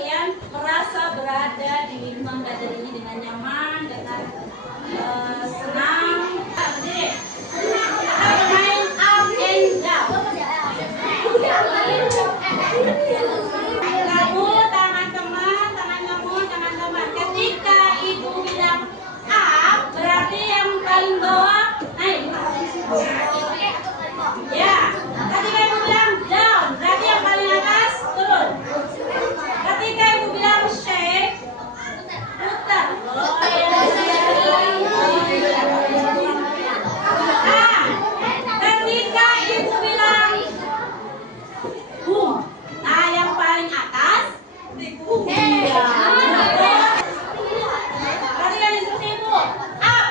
kalian merasa berada di lingkungan belajar ini dengan nyaman, dengan senang. Berdiri. Kita bermain up and down. Kamu, tangan teman. Ketika ibu bilang up, berarti yang paling bawah naik. Ya, ketika ibu bilang down, berarti yang paling atas turun. Ketika ibu bilang shake, putar. Ketika ibu bilang boom, nah yang paling atas boom. Perhatikan instruksi ibu, up.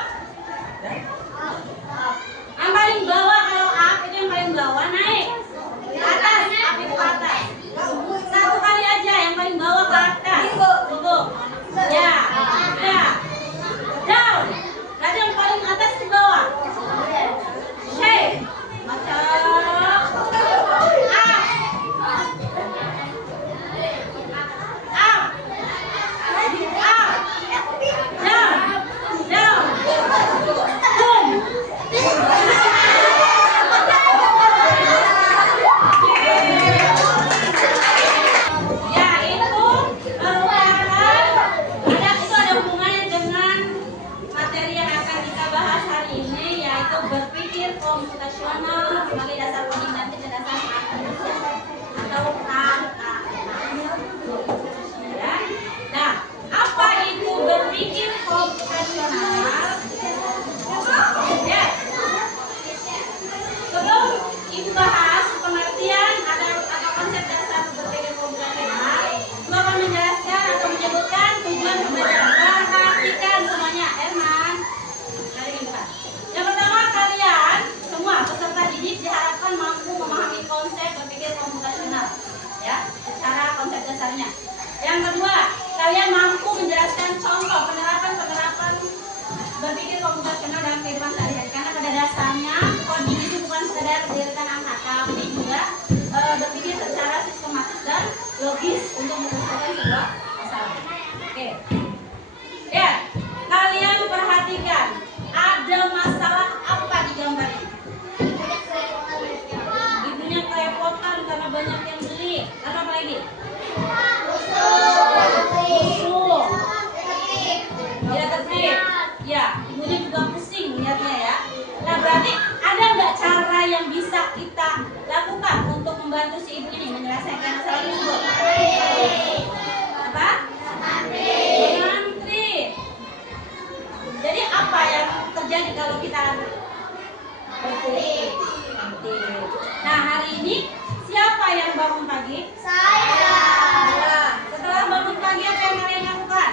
Yang paling bawah kalau up itu yang paling bawah naik. Atas, up itu ke atas. Satu kali aja yang paling bawah ke atas. Tunggu. Ya. Down. Berarti yang paling atas ke bawah. Shake. Macam up. Down. Boom. Ya, itu merupakan ada hubungannya dengan materi yang akan kita bahas hari ini, yaitu berpikir komputasional sebagai dasar kognitif dan dasar manusia atau KKN. Ya. Nah, apa itu berpikir komputasional? Ya. Sebelum ibu bahas pengertian atau konsep dasar berpikir komputasional, ibu akan menjelaskan atau menyebutkan tujuan pembelajaran. Perhatikan semuanya, Herman. Mari kita bahas. Yang pertama, kalian semua peserta didik diharapkan mampu memahami konsep berpikir komputasional, ya, secara konsep dasarnya. Yang kedua, kalian mampu menjelaskan contoh penerapan berpikir komputasional dalam kehidupan sehari-hari, karena pada dasarnya coding itu bukan sekedar berdirikan angka, tapi juga berpikir secara sistematis dan logis untuk menyelesaikan sebuah masalah. Oke. Ya, kalian perhatikan, ada masalah apa di gambar ini? Ibunya kerepotan karena banyak yang beli. Lalu apa lagi? Musuh. Tidak tertib. Ya, ibunya juga pusing melihatnya ya. Nah, berarti ada nggak cara yang bisa kita lakukan untuk membantu si ibu ini menyelesaikan masalah tersebut? Apa? Mengantri. Jadi apa yang terjadi kalau kita mengantri? Nah, hari ini siapa yang bangun pagi? Saya. Setelah bangun pagi apa yang kalian lakukan?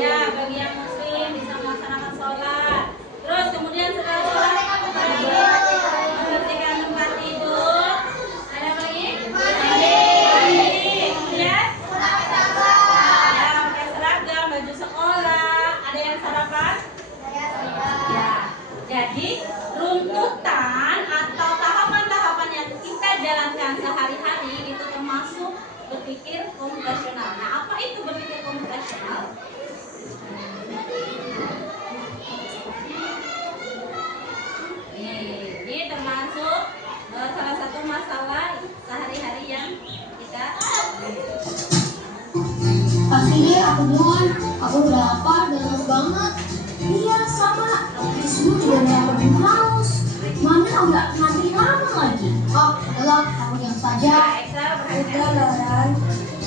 Ya, bagi yang muslim bisa melaksanakan sholat. Terus kemudian setelah sholat membersihkan tempat tidur. Ada apa lagi? Mandi. Kemudian ya, pakai seragam, baju sekolah. Ada yang sarapan? Ya. Jadi runtutan atau tahapan-tahapan yang kita jalankan sehari-hari itu termasuk berpikir komputasional. Nah, apa itu berpikir komputasional? Ini termasuk salah satu masalah sehari-hari yang kita pasti deh aku duluan, aku udah lapar dan haus banget. Iya sama, semua juga udah pergi haus. Mana udah ngantri lama lagi. Oh, udahlah, kamu diam saja. Udah Loran,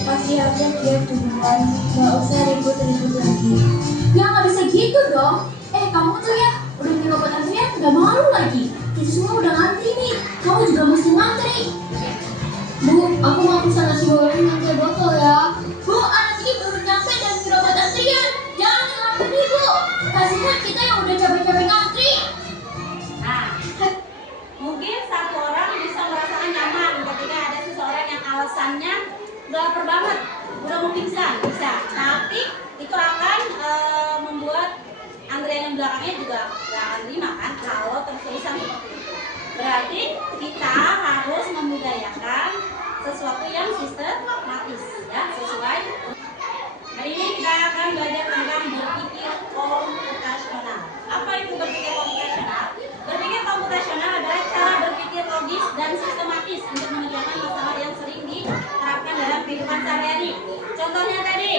pasti aja dia duluan, gak usah ribut-ribut lagi. Ya nggak bisa gitu dong. Kamu tuh ya, udah minum obat antrian nggak malu lagi. Kita semua udah ngantri nih, kamu juga mesti ngantri. Bu, aku mau pesan nasi goreng yang 3 botol ya. Bu, anak ini baru nyampe dan minum obat antrian. Jangan ngantri nih Bu, kasihan kita yang udah capek-capek ngantri. Nah, mungkin satu orang bisa merasakan nyaman ketika ada seseorang yang alasannya udah lapar banget, udah mau pingsan, bisa. Tapi itu akan membuat antrian yang belakangnya juga gak akan terima kan kalau terus-terusan seperti itu. Berarti kita harus membudayakan sesuatu yang sistematis ya, sesuai. Hari ini kita akan belajar tentang berpikir komputasional. Apa itu berpikir komputasional? Berpikir komputasional adalah cara berpikir logis dan sistematis untuk mengerjakan masalah yang sering diterapkan dalam kehidupan sehari-hari. Contohnya tadi,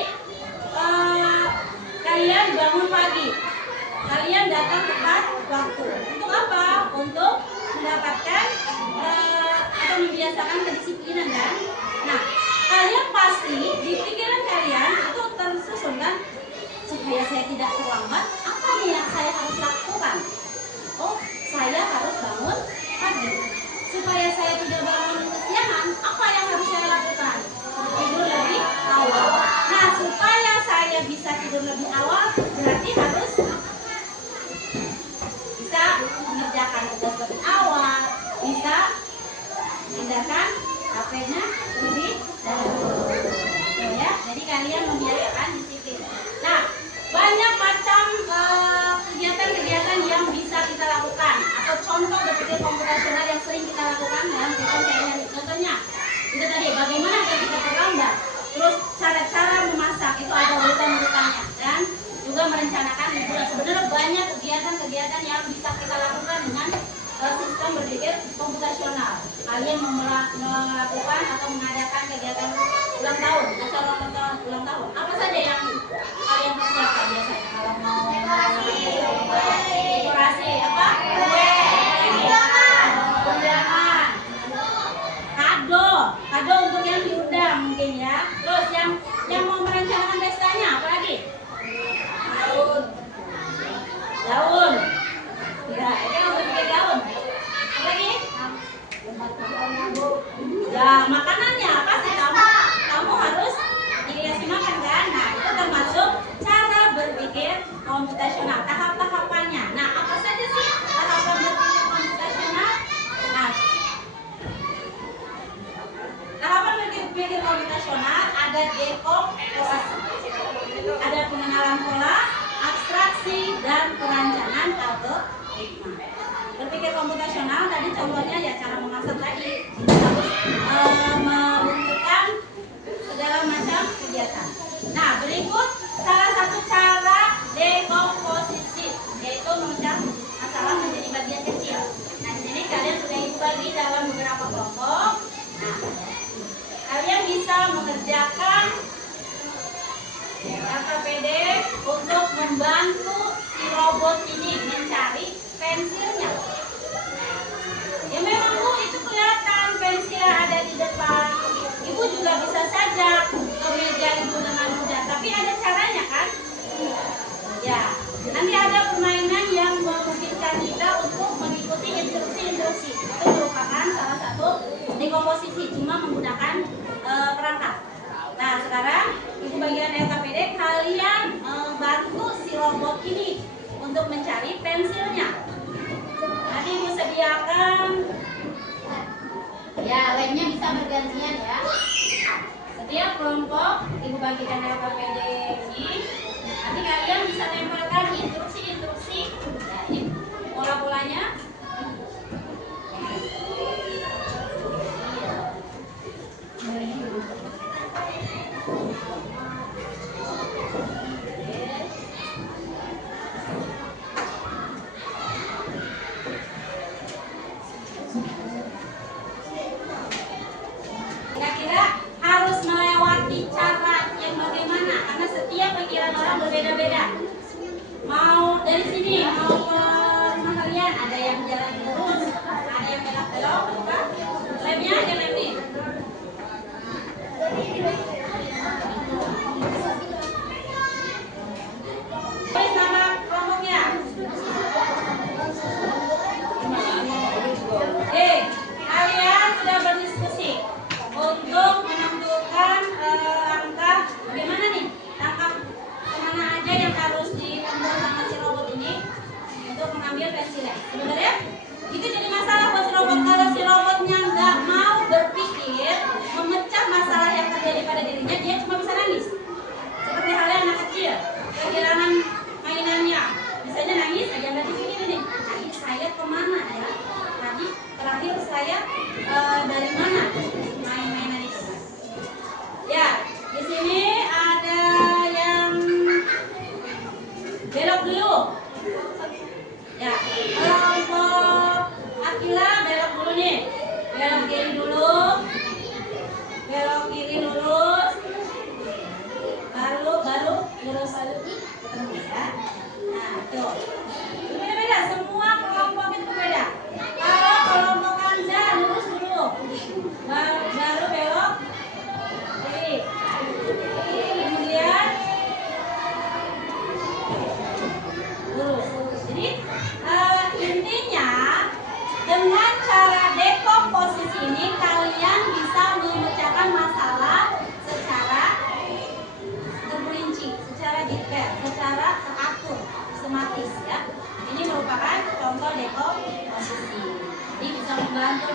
kalian bangun pagi, kalian datang tepat waktu. Untuk apa? Untuk mendapatkan atau membiasakan kedisiplinan kan? Nah, kalian pasti di pikiran kalian itu tersusun kan, supaya saya tidak terlambat, apa nih yang saya harus lakukan? Oh, saya harus bangun pagi. Supaya saya tidak bangun kesiangan, apa yang harus saya lakukan? Tidur lebih awal. Nah, supaya saya bisa tidur lebih awal, berarti harus bisa mengerjakan tugas lebih awal, bisa hindarkan HP-nya lebih dahulu. Ya, jadi kalian membiasakan disiplin. Nah, banyak macam kegiatan-kegiatan yang bisa kita lakukan atau contoh berpikir komputasional yang sering kita lakukan dalam kehidupan sehari-hari. Contohnya, itu tadi bagaimana agar kita terlambat, terus cara-cara memasak itu ada urutan-urutannya, dan juga merencanakan liburan. Sebenarnya banyak kegiatan-kegiatan yang bisa kita lakukan dengan sistem berpikir komputasional. Kalian melakukan atau mengadakan kegiatan ulang tahun, acara ulang tahun. Apa saja yang kalian persiapkan biasanya kalau mau dekorasi apa? Kue, undangan, kado untuk yang diundang mungkin ya. Terus yang mau merencanakan pestanya apa lagi? Daun. Ya, ini mau bikin daun. Apa lagi? Ya, makanannya pasti kamu harus dikasih makan kan? Nah, itu termasuk cara berpikir komputasional, tahap-tahapannya. Nah, apa saja sih tahapan berpikir komputasional? Nah, tahapan berpikir komputasional ada dekomposisi, ada pengenalan pola, abstraksi, dan perancangan algoritma. Berpikir komputasional tadi contohnya ya cara memasak tadi, harus menentukan segala macam kegiatan. Nah, berikut salah satu cara dekomposisi, yaitu memecah masalah menjadi bagian kecil. Nah, di sini kalian sudah ibu bagi dalam beberapa kelompok. Nah, kalian bisa mengerjakan LKPD untuk membantu si robot ini mencari pensilnya. Ya memang Bu, itu kelihatan pensil ada di depan. Ibu juga bisa saja ke meja ibu dengan mudah, tapi ada caranya kan? Ya, nanti ada permainan yang memungkinkan kita untuk mengikuti instruksi-instruksi. Itu merupakan salah satu dekomposisi, cuma menggunakan perangkat. Nah, sekarang ibu bagian LKPD kalian bantu si robot ini untuk mencari pensilnya. Nanti ibu sediakan ya, lemnya bisa bergantian ya. Setiap kelompok ibu bagikan LKPD ini, nanti kalian bisa tempelkan instruksi-instruksi. Ya, ini pola-polanya. Kira-kira harus melewati cara yang bagaimana? Karena setiap pikiran orang berbeda-beda. Mau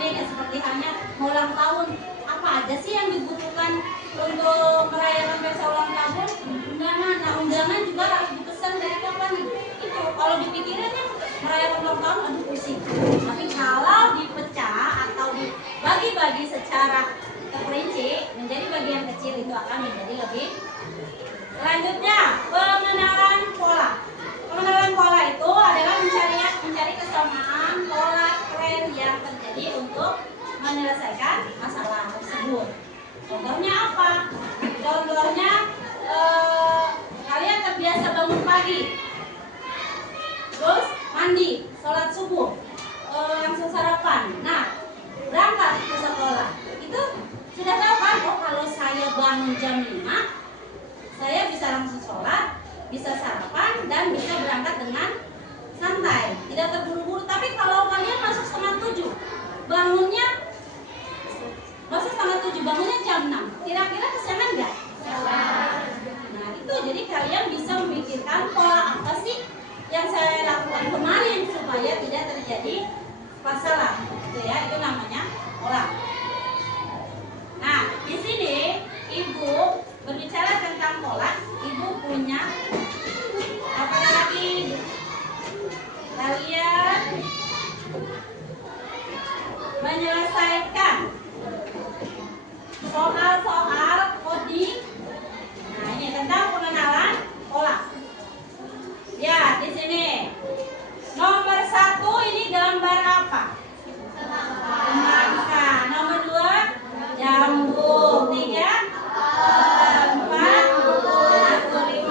lain ya, seperti halnya mau ulang tahun. Apa aja sih yang dibutuhkan untuk merayakan pesta ulang tahun? Undangan. Nah, undangan juga harus dipesan dari kapan? Itu kalau dipikirin ya merayakan ulang tahun aduh pusing. Tapi kalau dipecah atau dibagi-bagi secara terperinci menjadi bagian kecil itu akan menjadi lebih. Selanjutnya, pengenalan pola. Pengenalan pola itu adalah mencari kesamaan pola tren yang terjadi untuk menyelesaikan masalah tersebut. Contohnya apa? Contohnya kalian terbiasa bangun pagi, terus mandi, sholat subuh, langsung sarapan. Nah, berangkat ke sekolah. Itu sudah tahu kan? Oh, kalau saya bangun jam 5, saya bisa langsung sholat, bisa sarapan, dan bisa berangkat dengan santai, tidak terburu-buru. Tapi kalau kalian masuk setengah 7, bangunnya jam 6, kira-kira kesana enggak? Nah itu jadi kalian bisa memikirkan pola apa sih yang saya lakukan kemarin supaya tidak terjadi masalah, gitu ya. Itu namanya pola. Nah di sini ibu berbicara tentang pola. Ibu punya apa lagi? Kalian menyelesaikan soal-soal coding. Nah ini tentang pengenalan pola. Ya di sini nomor 1 ini gambar apa? Semangka. Nomor 2 jambu. 3 4 1 5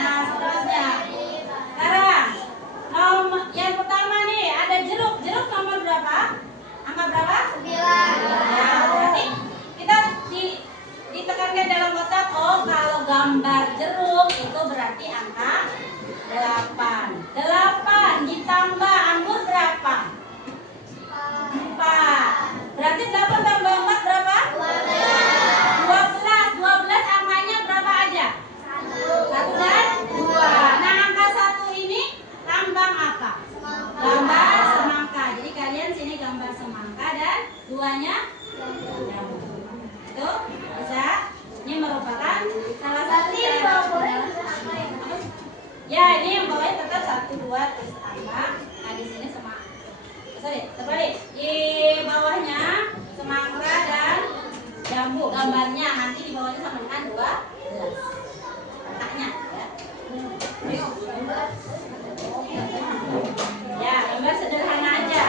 nah seterusnya. Sekarang yang pertama nih ada jeruk. Jeruk nomor berapa? Angka berapa? 9. Ya, berarti kita ditekankan dalam otak. Oh, kalau gambar jeruk itu berarti angka 8. 8 ditambah anggur berapa? 4. Berarti 8 tambah 4 berapa? 12. 12 angkanya berapa aja? 1 dan 2. Nah, angka 1 ini lambang apa? Gambar semangka. Jadi kalian sini gambar semangka dan 2-nya jambu. Itu bisa. Ini merupakan salah satu ya, ini yang bawahnya tetap 1, 2 terus tambah. Nah di sini terbalik. Di bawahnya semangka dan jambu gambarnya. Nanti di bawahnya sama dengan 12 letaknya ya. Ya, gambar sederhana aja.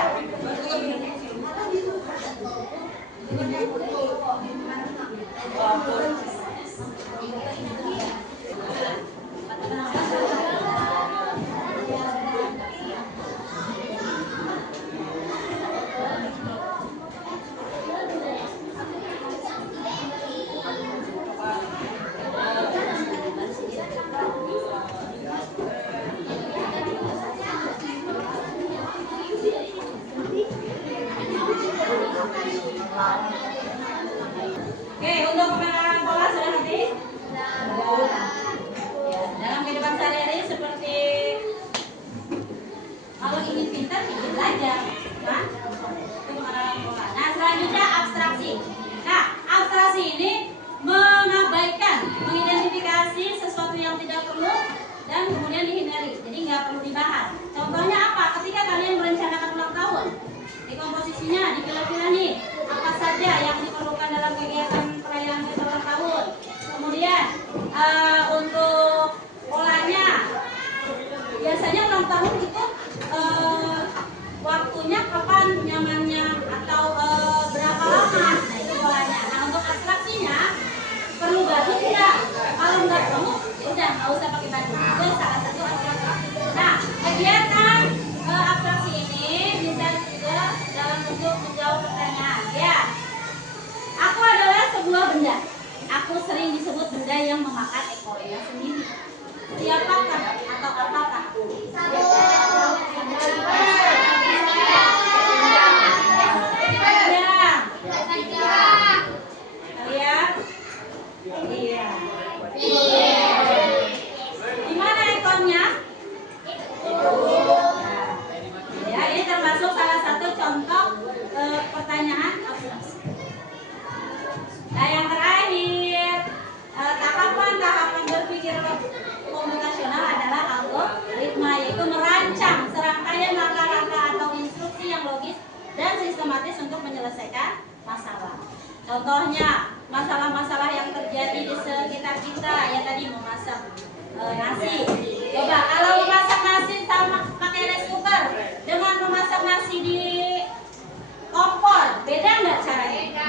Oke, untuk pengenalan pola sudah ngerti? Ya, dalam kehidupan sehari-hari seperti kalau ingin pintar, bikin belajar, kan? Itu pengenalan pola. Nah, selanjutnya abstraksi. Nah, abstraksi ini mengabaikan, mengidentifikasi sesuatu yang tidak perlu dan kemudian dihindari. Jadi nggak perlu dibahas. Contohnya apa? Ketika kalian merencanakan ulang tahun, di komposisinya, dipilah-pilah nih apa saja yang diperlukan dalam kegiatan perayaan pesta ulang tahun. Kemudian untuk polanya, biasanya ulang tahun itu waktunya kapan nyamannya atau berapa lama. Nah itu polanya. Nah untuk abstraksinya perlu baju tidak? Kalau nggak perlu, udah nggak usah pakai baju. Itu salah satu abstraksi. Nah kegiatan abstraksi ini bisa juga dalam bentuk menjawab pertanyaan. Ya, aku adalah sebuah benda. Aku sering disebut benda yang memakan ekornya sendiri. Siapakah atau apakah? Kalian? Iya. Di mana ekornya? Ya, ini termasuk salah satu contoh sistematis untuk menyelesaikan masalah. Contohnya, masalah-masalah yang terjadi di sekitar kita, ya tadi memasak nasi. Coba kalau memasak nasi sama pakai rice cooker dengan memasak nasi di kompor, beda nggak caranya?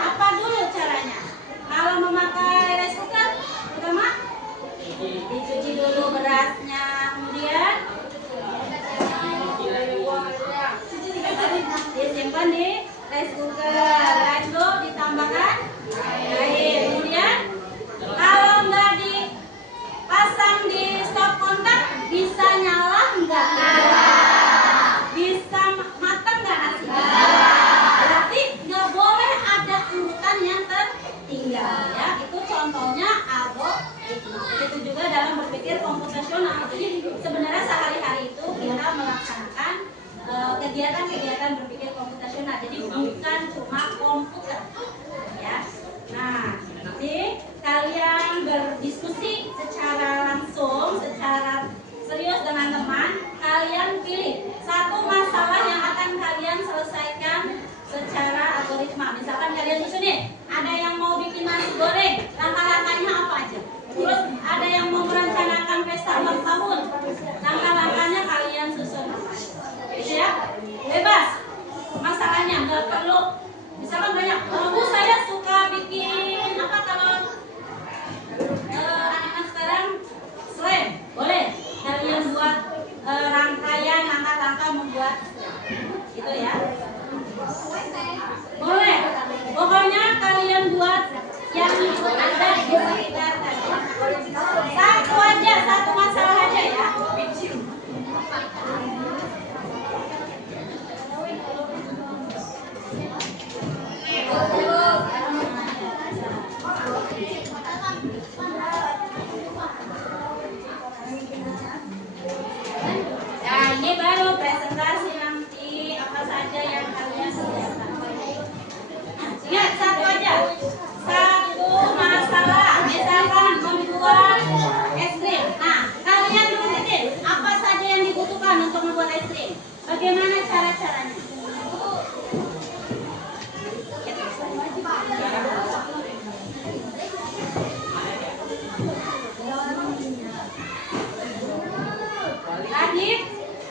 Apa dulu caranya? Kalau memakai rice cooker, pertama dicuci dulu berasnya, kemudian disimpan di rice cooker, lalu ditambahkan air. Kemudian kalau nggak dipasang di stop kontak, bisa nyala nggak? Bisa matang nggak nasi? Berarti nggak boleh ada urutan yang tertinggal, ya. Itu contohnya algoritma. Itu juga dalam berpikir komputasional. Jadi sebenarnya sehari-hari itu kita melaksanakan kegiatan-kegiatan berpikir komputasional. Jadi bukan cuma komputer, ya. Nah, nanti kalian berdiskusi secara langsung, secara serius dengan teman. Kalian pilih satu masalah yang akan kalian selesaikan secara algoritma. Misalkan kalian di sini ada yang mau bikin nasi goreng, langkah-langkahnya apa aja? Terus ada yang mau merencanakan pesta ulang tahun, langkah-langkahnya kalian susun. Gitu ya, bebas masalahnya, nggak perlu. Misalkan banyak, Bu saya suka bikin apa kalau anak-anak sekarang slam, boleh kalian buat rangkaian langkah-langkah membuat gitu ya, boleh. Pokoknya kalian buat yang ada di sekitar tadi. Satu aja, satu masalah aja ya. Nah, ini baru presentasi nanti apa saja yang kalian kerjakan. Ingat satu aja, satu masalah. Misalkan membuat es krim. Nah, kalian rutin apa saja yang dibutuhkan untuk membuat es krim. Bagaimana cara-caranya?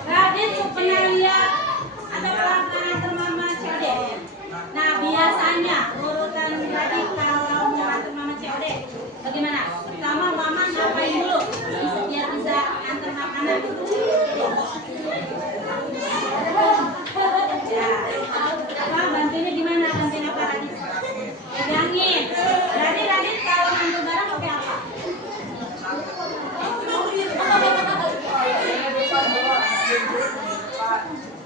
Radit pernah lihat ada pelanggan termama COD. Nah, biasanya urutan Radit kalau mau antar mama COD bagaimana? Pertama mama ngapain dulu biar bisa antar makanan. Apa bantunya gimana? Bantuin apa Radit? Pegangin. Radit kalau ngambil barang pakai apa?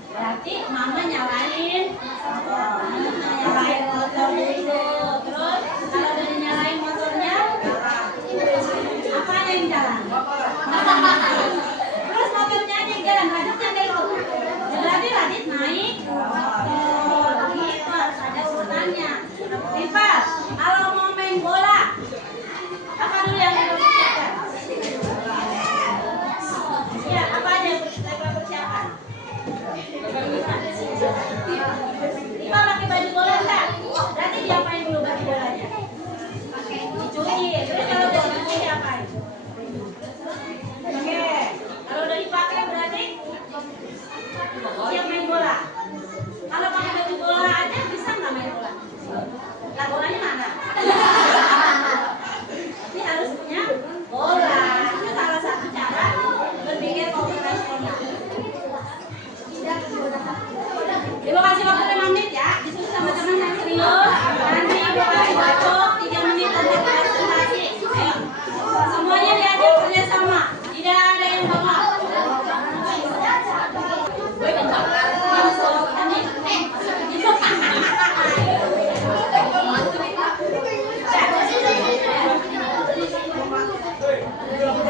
Berarti mama nyalain motor dulu. Terus kalau udah nyalain motornya, apa yang jalan? Terus motornya aja yang jalan, Raditnya nggak ikut. Berarti Radit naik motor. Gitu, harus ada urutannya. Riva, kalau mau main bola, apa dulu yang harus dipersiapkan? Ya, apa aja yang persiapan? Riva pakai baju bola enggak? Berarti diapain dulu baju bolanya? Dicuci. Terus kalau udah dicuci diapain? Oke. Kalau udah dipakai berarti siap main bola. Kalau pakai baju bola aja bisa nggak main bola? Lah bolanya mana? Tapi harus punya bola. Itu salah satu cara berpikir komputasional. Ibu kasih waktu 5 menit ya, disuruh sama teman yang serius. Nanti ibu kasih waktu 3 menit untuk presentasi. Ayo, semuanya diajak kerjasama, tidak ada yang bengong.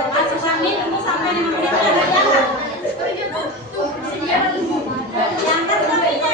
Masuk kami tunggu sampai 5 menit lagi. Yang terbaiknya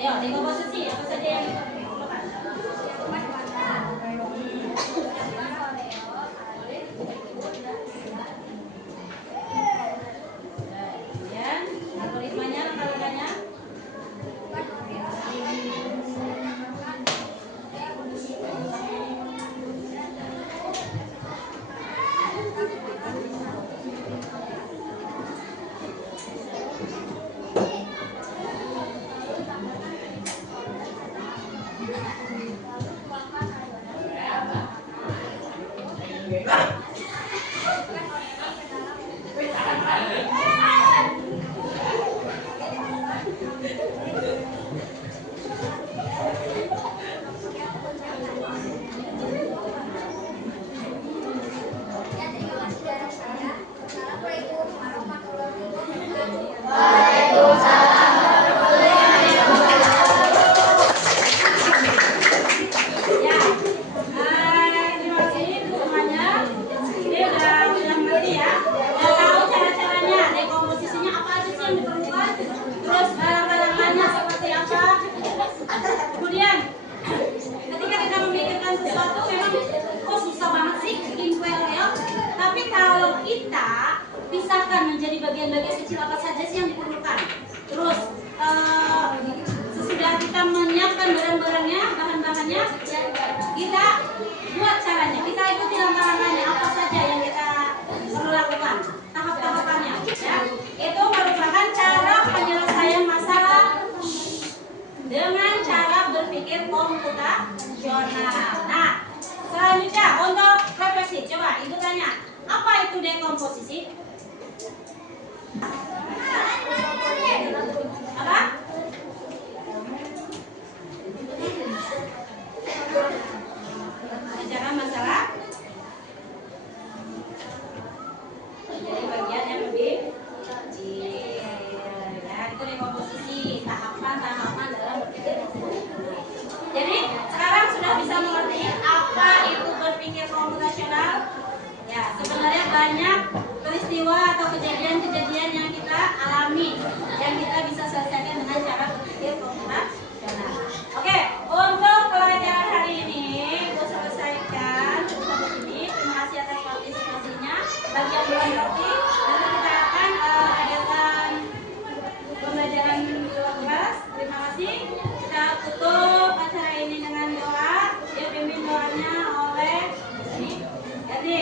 Ayo, dekomposisi apa saja yang diperlukan? Kemudian algoritmanya, langkah-langkahnya. Ya, terima kasih semuanya. Ini udah mengerti ya. Udah tahu cara-caranya, dekomposisinya apa aja sih yang diperlukan. Terus langkah-langkahnya seperti apa. Kemudian, ketika kita memikirkan sesuatu memang kok susah banget sih bikin kue Oreo. Tapi kalau kita pisahkan menjadi bagian-bagian kecil apa saja sih yang diperlukan. Terus sesudah kita menyiapkan barang-barangnya, bahan-bahannya, kita buat caranya, kita ikuti langkah-langkahnya apa saja yang kita perlu lakukan, tahap-tahapannya ya. Itu merupakan cara penyelesaian masalah dengan cara berpikir komputasional. Nah, selanjutnya untuk refleksi, coba ibu tanya, apa itu dekomposisi? Apa? Bicara masalah menjadi bagian yang lebih kecil. Ya, itu dekomposisi, tahapan-tahapan dalam berpikir. Jadi sekarang sudah bisa mengerti apa itu berpikir komputasional. Ya, sebenarnya banyak peristiwa atau kejadian-kejadian yang kita alami yang kita bisa selesaikan dengan cara berpikir komputasional. Oke, untuk pelajaran hari ini Ibu selesaikan sampai sini. Terima kasih atas partisipasinya. Bagi yang belum ngerti, nanti kita akan adakan pembelajaran kelas. Terima kasih. Kita tutup acara ini dengan doa. Dipimpin doanya oleh ini. Jadi